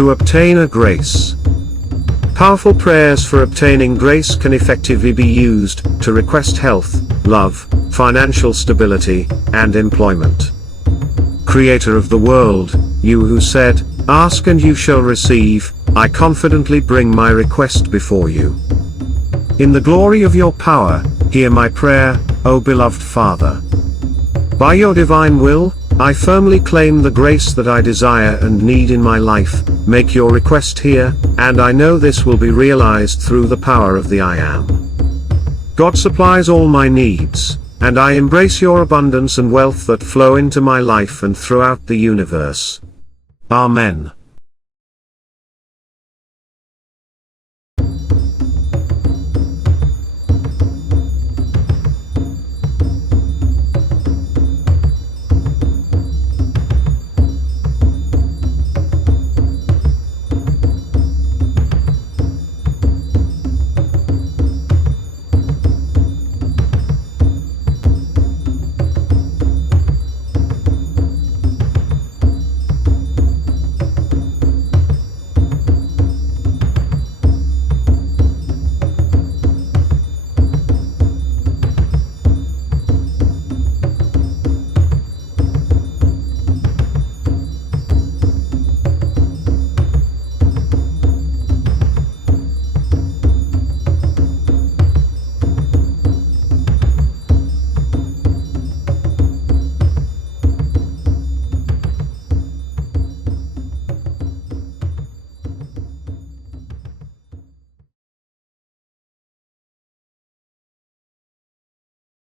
To obtain a grace. Powerful prayers for obtaining grace can effectively be used to request health, love, financial stability, and employment. Creator of the world, you who said, "Ask and you shall receive," I confidently bring my request before you. In the glory of your power, hear my prayer, O beloved Father. By your divine will, I firmly claim the grace that I desire and need in my life. Make your request here, and I know this will be realized through the power of the I Am. God supplies all my needs, and I embrace your abundance and wealth that flow into my life and throughout the universe. Amen.